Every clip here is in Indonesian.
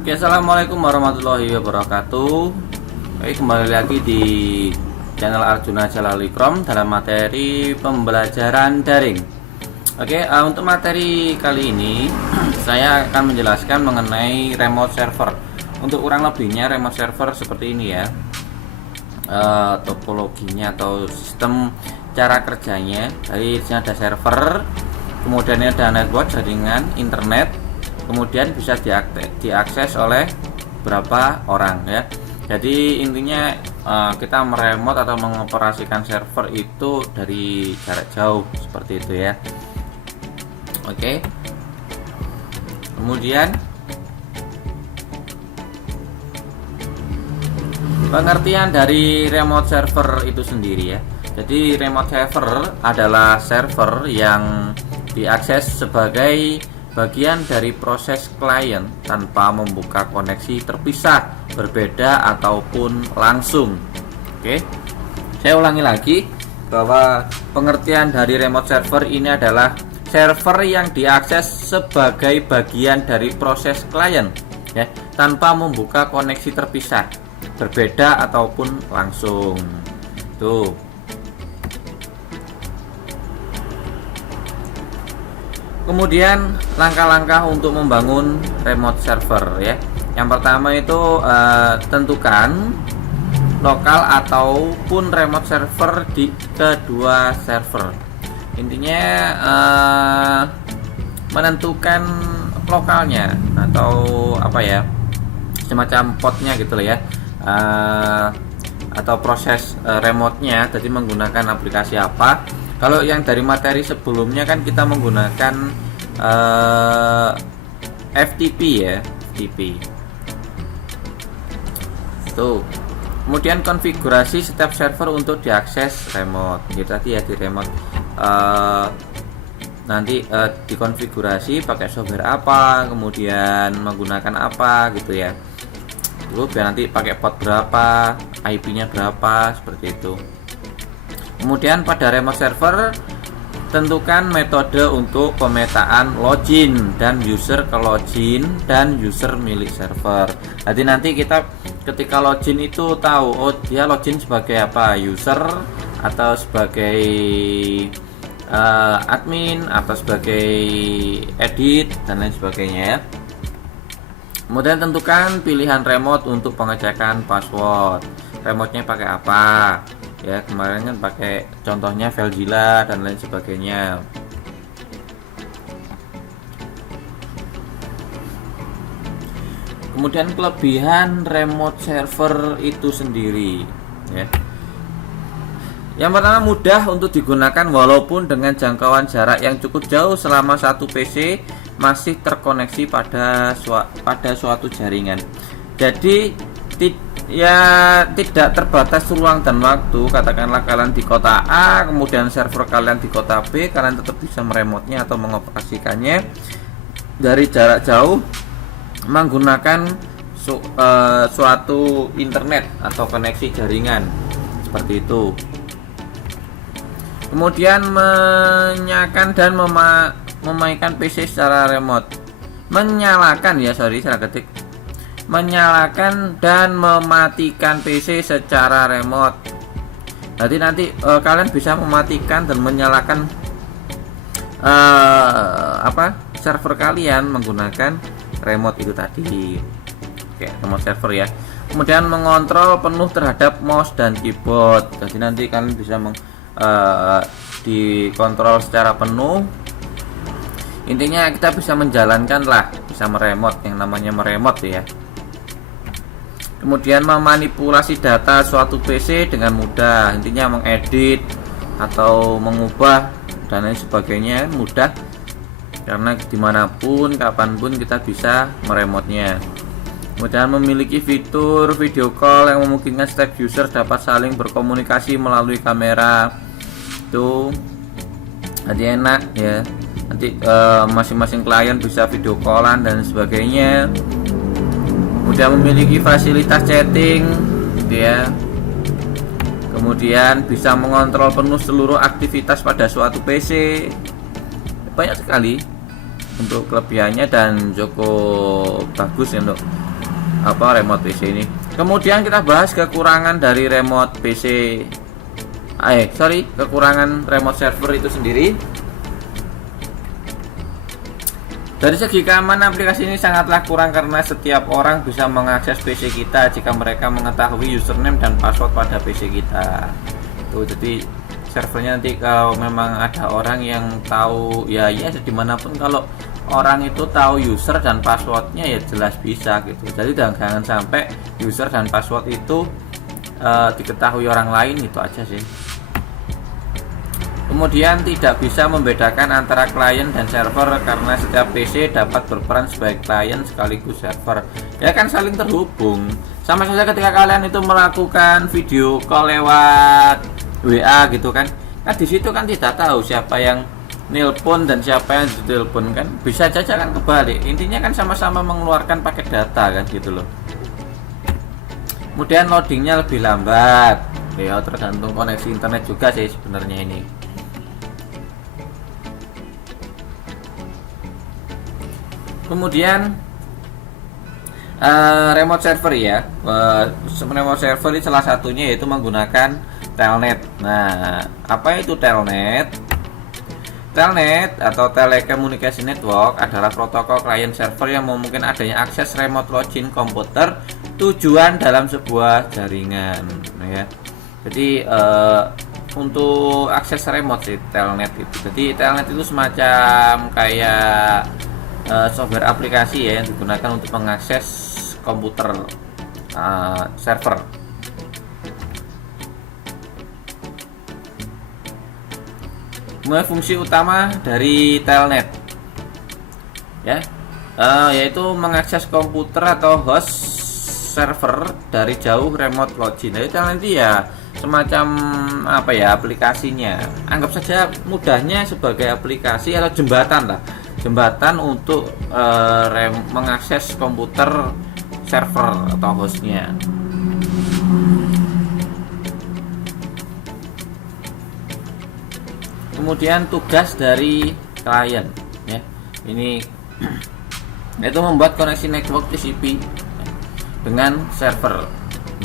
Oke, assalamualaikum warahmatullahi wabarakatuh. Oke, kembali lagi di channel Arjuna Jalalikrom dalam materi pembelajaran daring. Oke, untuk materi kali ini saya akan menjelaskan mengenai remote server. Untuk kurang lebihnya remote server seperti ini ya, topologinya atau sistem cara kerjanya. Dari sini ada server, kemudian ada network jaringan internet, kemudian bisa diakses oleh beberapa orang ya. Jadi intinya kita meremote atau mengoperasikan server itu dari jarak jauh seperti itu ya. Oke. Kemudian pengertian dari remote server itu sendiri ya. Jadi remote server adalah server yang diakses sebagai bagian dari proses klien tanpa membuka koneksi terpisah, berbeda ataupun langsung. Oke. Saya ulangi lagi bahwa pengertian dari remote server ini adalah server yang diakses sebagai bagian dari proses klien ya, tanpa membuka koneksi terpisah, berbeda ataupun langsung. Tuh. Kemudian langkah-langkah untuk membangun remote server ya. Yang pertama itu tentukan lokal ataupun remote server di kedua server. Intinya menentukan lokalnya atau apa ya, semacam portnya gitu loh ya, atau proses remote-nya. Jadi menggunakan aplikasi apa. Kalau yang dari materi sebelumnya kan kita menggunakan FTP ya, FTP. Tuh. Kemudian konfigurasi setiap server untuk diakses remote. Gitu tadi ya, di remote nanti dikonfigurasi pakai software apa, kemudian menggunakan apa gitu ya. Dulu biar nanti pakai port berapa, IP-nya berapa, seperti itu. Kemudian pada remote server tentukan metode untuk pemetaan login dan user ke login dan user milik server. Jadi nanti kita ketika login itu tahu, oh dia login sebagai apa, user atau sebagai admin atau sebagai edit dan lain sebagainya ya. Kemudian tentukan pilihan remote untuk pengecekan password. Remote-nya pakai apa? Ya, kemarin kan pakai contohnya Filezilla dan lain sebagainya. Kemudian kelebihan remote server itu sendiri ya. Yang pertama, mudah untuk digunakan walaupun dengan jangkauan jarak yang cukup jauh selama satu PC masih terkoneksi pada suatu jaringan. Jadi tidak terbatas ruang dan waktu. Katakanlah kalian di kota A, kemudian server kalian di kota B, kalian tetap bisa meremotnya atau mengoperasikannya dari jarak jauh menggunakan suatu internet atau koneksi jaringan seperti itu. Kemudian menyalakan dan memainkan PC secara remote. Menyalakan dan mematikan PC secara remote. Jadi nanti kalian bisa mematikan dan menyalakan server kalian menggunakan remote itu tadi. Oke, remote server ya. Kemudian mengontrol penuh terhadap mouse dan keyboard. Jadi nanti kalian bisa dikontrol secara penuh. Intinya kita bisa menjalankan lah, bisa meremote, yang namanya meremote ya. Kemudian memanipulasi data suatu PC dengan mudah. Intinya mengedit atau mengubah dan lain sebagainya mudah, karena dimanapun kapanpun kita bisa meremotenya. Kemudian memiliki fitur video call yang memungkinkan setiap user dapat saling berkomunikasi melalui kamera. Itu nanti enak ya. Nanti masing-masing klien bisa video callan dan sebagainya. Kemudian memiliki fasilitas chatting gitu ya. Kemudian bisa mengontrol penuh seluruh aktivitas pada suatu PC. Banyak sekali untuk kelebihannya dan cukup bagus ya untuk remote PC ini. Kemudian kita bahas kekurangan dari remote PC, kekurangan remote server itu sendiri. Dari segi keamanan, aplikasi ini sangatlah kurang karena setiap orang bisa mengakses PC kita jika mereka mengetahui username dan password pada PC kita. Tuh, jadi servernya nanti kalau memang ada orang yang tahu, ya dimanapun kalau orang itu tahu user dan passwordnya ya jelas bisa gitu. Jadi jangan sampai user dan password itu diketahui orang lain, itu aja sih. Kemudian tidak bisa membedakan antara klien dan server karena setiap PC dapat berperan sebagai klien sekaligus server. Ya kan saling terhubung. Sama saja ketika kalian itu melakukan video call lewat WA gitu kan. Nah di situ kan tidak tahu siapa yang nelpon dan siapa yang ditelepon kan. Bisa saja kan kebalik. Intinya kan sama-sama mengeluarkan paket data kan gitu loh. Kemudian loadingnya lebih lambat. Ya tergantung koneksi internet juga sih sebenarnya ini. Kemudian remote server ya, remote server ini salah satunya yaitu menggunakan telnet. Nah, apa itu telnet? Telnet atau Telecommunication Network adalah protokol klien server yang memungkinkan adanya akses remote login komputer tujuan dalam sebuah jaringan. Ya. Jadi untuk akses remote sih telnet itu. Jadi telnet itu semacam kayak software aplikasi ya yang digunakan untuk mengakses komputer server. Kemudian fungsi utama dari telnet ya yaitu mengakses komputer atau host server dari jauh remote login. Jadi telnet itu ya semacam aplikasinya. Anggap saja mudahnya sebagai aplikasi atau jembatan untuk mengakses komputer server atau hostnya. Kemudian tugas dari klien ya, ini yaitu membuat koneksi network TCP dengan server,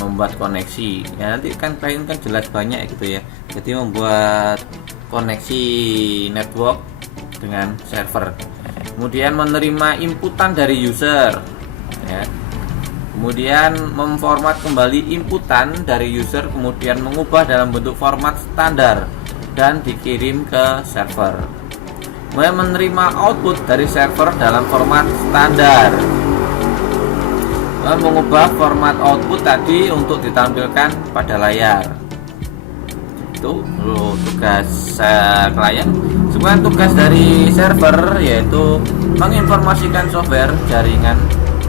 membuat koneksi ya. Nanti kan klien kan jelas banyak gitu ya, jadi membuat koneksi network dengan server. Kemudian menerima inputan dari user ya. Kemudian memformat kembali inputan dari user, kemudian mengubah dalam bentuk format standar dan dikirim ke server. Kemudian menerima output dari server dalam format standar. Kemudian mengubah format output tadi untuk ditampilkan pada layar. Itu tugas klien. Kemudian tugas dari server yaitu menginformasikan software jaringan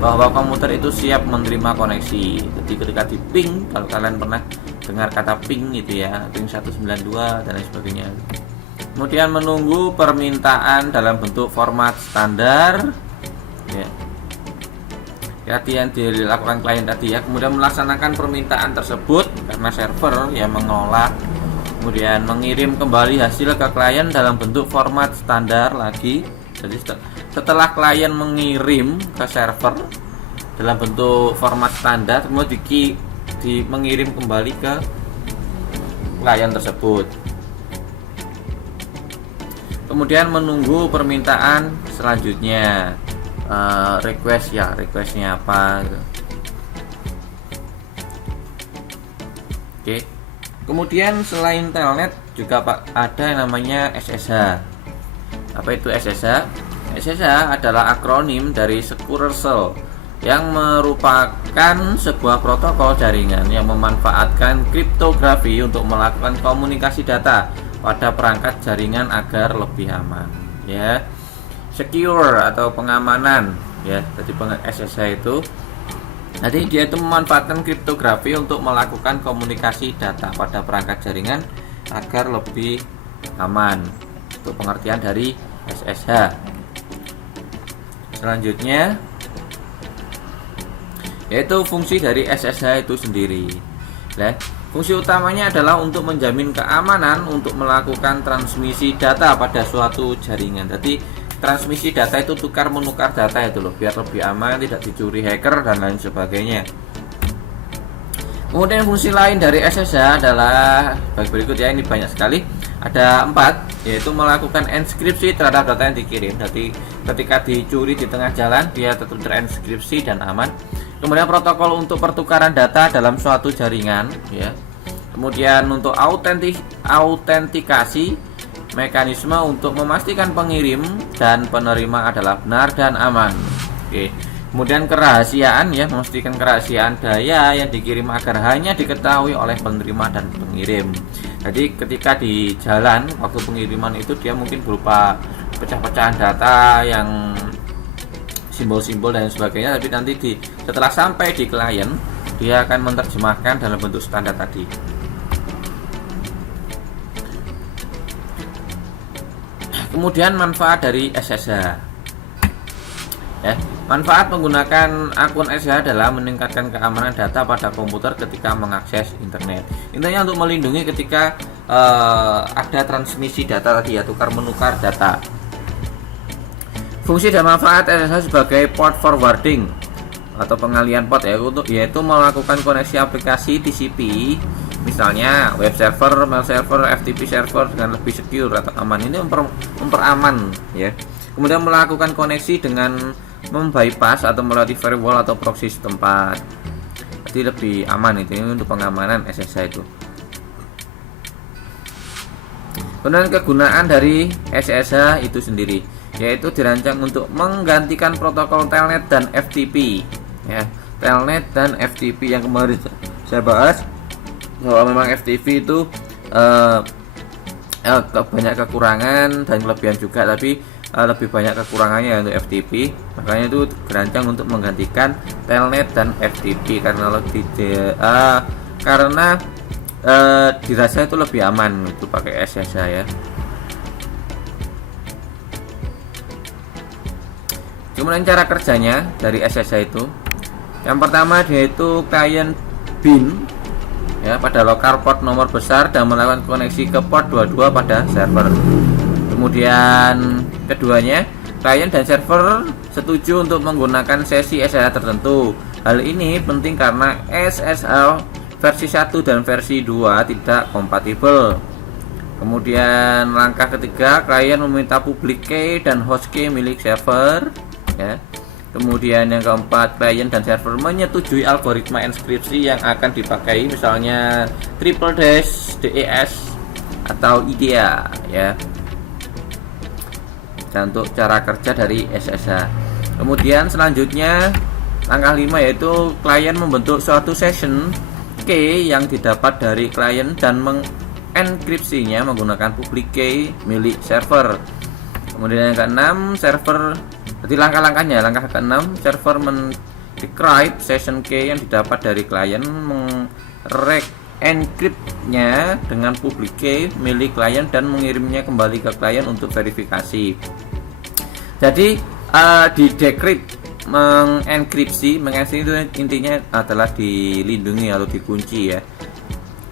bahwa komputer itu siap menerima koneksi. Jadi ketika di ping, kalau kalian pernah dengar kata ping gitu ya, ping 192 dan lain sebagainya. Kemudian menunggu permintaan dalam bentuk format standar ya. Tadi yang dilakukan klien tadi ya. Kemudian melaksanakan permintaan tersebut karena server yang mengolah, kemudian mengirim kembali hasil ke klien dalam bentuk format standar lagi. Jadi setelah klien mengirim ke server dalam bentuk format standar, kemudian mengirim kembali ke klien tersebut. Kemudian menunggu permintaan selanjutnya, requestnya apa gitu. Oke. Kemudian selain telnet juga ada yang namanya SSH. Apa itu SSH? SSH adalah akronim dari Secure Shell yang merupakan sebuah protokol jaringan yang memanfaatkan kriptografi untuk melakukan komunikasi data pada perangkat jaringan agar lebih aman ya. Secure atau pengamanan ya. Jadi SSH itu jadi dia itu memanfaatkan kriptografi untuk melakukan komunikasi data pada perangkat jaringan agar lebih aman. Itu pengertian dari SSH. Selanjutnya yaitu fungsi dari SSH itu sendiri. Fungsi utamanya adalah untuk menjamin keamanan untuk melakukan transmisi data pada suatu jaringan. Jadi transmisi data itu tukar menukar data itu loh, biar lebih aman, tidak dicuri hacker dan lain sebagainya. Kemudian fungsi lain dari SSH adalah bagi berikut ya, ini banyak sekali, ada 4, yaitu melakukan enskripsi terhadap data yang dikirim. Jadi ketika dicuri di tengah jalan dia tetap terenkripsi dan aman. Kemudian protokol untuk pertukaran data dalam suatu jaringan ya. Kemudian untuk autentikasi, mekanisme untuk memastikan pengirim dan penerima adalah benar dan aman. Oke. Kemudian kerahasiaan ya, memastikan kerahasiaan daya yang dikirim agar hanya diketahui oleh penerima dan pengirim. Jadi ketika di jalan waktu pengiriman itu dia mungkin berupa pecah-pecahan data yang simbol-simbol dan sebagainya, tapi nanti setelah sampai di klien dia akan menerjemahkan dalam bentuk standar tadi. Kemudian manfaat dari SSH ya. Manfaat menggunakan akun SSH adalah meningkatkan keamanan data pada komputer ketika mengakses internet. Intinya untuk melindungi ketika ada transmisi data tadi ya, tukar menukar data. Fungsi dan manfaat SSH sebagai port forwarding atau pengalian port ya, yaitu melakukan koneksi aplikasi TCP, misalnya web server, mail server, FTP server dengan lebih secure atau aman. Ini memperaman ya. Kemudian melakukan koneksi dengan membypass atau melalui firewall atau proxy setempat. Jadi lebih aman itu, ini untuk pengamanan SSH itu. Kemudian kegunaan dari SSH itu sendiri, yaitu dirancang untuk menggantikan protokol telnet dan FTP ya. Telnet dan FTP yang kemarin saya bahas bahwa memang FTP itu banyak kekurangan dan kelebihan juga, tapi lebih banyak kekurangannya untuk FTP. Makanya itu dirancang untuk menggantikan telnet dan FTP karena dirasa itu lebih aman itu pakai SSH ya. Kemudian cara kerjanya dari SSH itu, yang pertama dia itu klien bin ya pada lokal port nomor besar dan melakukan koneksi ke port 22 pada server. Kemudian keduanya, klien dan server setuju untuk menggunakan sesi SSH tertentu. Hal ini penting karena SSH versi 1 dan versi 2 tidak kompatibel. Kemudian langkah ketiga, klien meminta public key dan host key milik server ya. Kemudian yang keempat, klien dan server menyetujui algoritma enskripsi yang akan dipakai, misalnya triple dash, DES atau IDEA ya. Dan untuk cara kerja dari SSH. Kemudian selanjutnya langkah 5 yaitu klien membentuk suatu session key yang didapat dari klien dan mengenkripsinya menggunakan public key milik server. Kemudian yang ke-6, server, jadi langkah-langkahnya, langkah ke-6, server men-decrypt session key yang didapat dari klien, mengencryptnya dengan public key milik klien dan mengirimnya kembali ke klien untuk verifikasi. Jadi di decrypt, mengenkripsi itu intinya adalah dilindungi atau dikunci ya.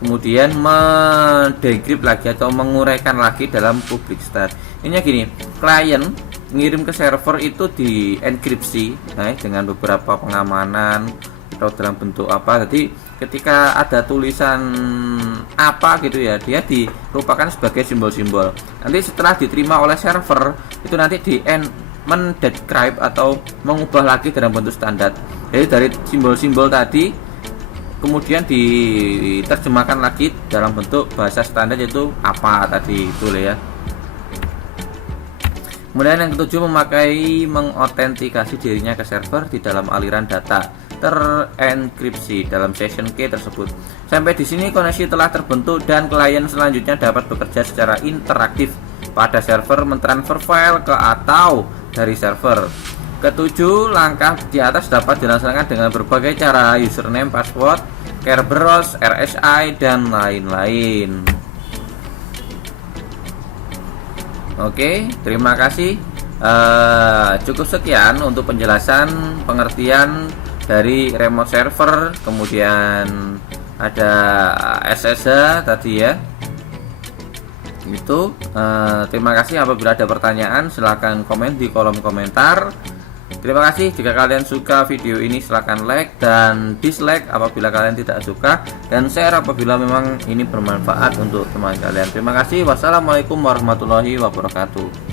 Kemudian mendecrypt lagi atau menguraikan lagi dalam public star. Ini gini, klien ngirim ke server itu dienkripsi dengan beberapa pengamanan atau dalam bentuk apa. Jadi ketika ada tulisan apa gitu ya, dia dirupakan sebagai simbol-simbol. Nanti setelah diterima oleh server itu nanti mendecrypt atau mengubah lagi dalam bentuk standar. Jadi dari simbol-simbol tadi kemudian diterjemahkan lagi dalam bentuk bahasa standar, yaitu apa tadi itu ya. Kemudian yang ketujuh, memakai mengautentikasi dirinya ke server di dalam aliran data terenkripsi dalam session key tersebut. Sampai di sini koneksi telah terbentuk dan klien selanjutnya dapat bekerja secara interaktif pada server, mentransfer file ke atau dari server. Ketujuh, langkah di atas dapat dilaksanakan dengan berbagai cara, username, password, Kerberos, RSI, dan lain-lain. Oke, terima kasih. Cukup sekian untuk penjelasan pengertian dari remote server, kemudian ada SSH tadi ya. Terima kasih. Apabila ada pertanyaan silahkan komen di kolom komentar. Terima kasih. Jika kalian suka video ini silahkan like dan dislike apabila kalian tidak suka, dan share apabila memang ini bermanfaat untuk teman kalian. Terima kasih. Wassalamualaikum warahmatullahi wabarakatuh.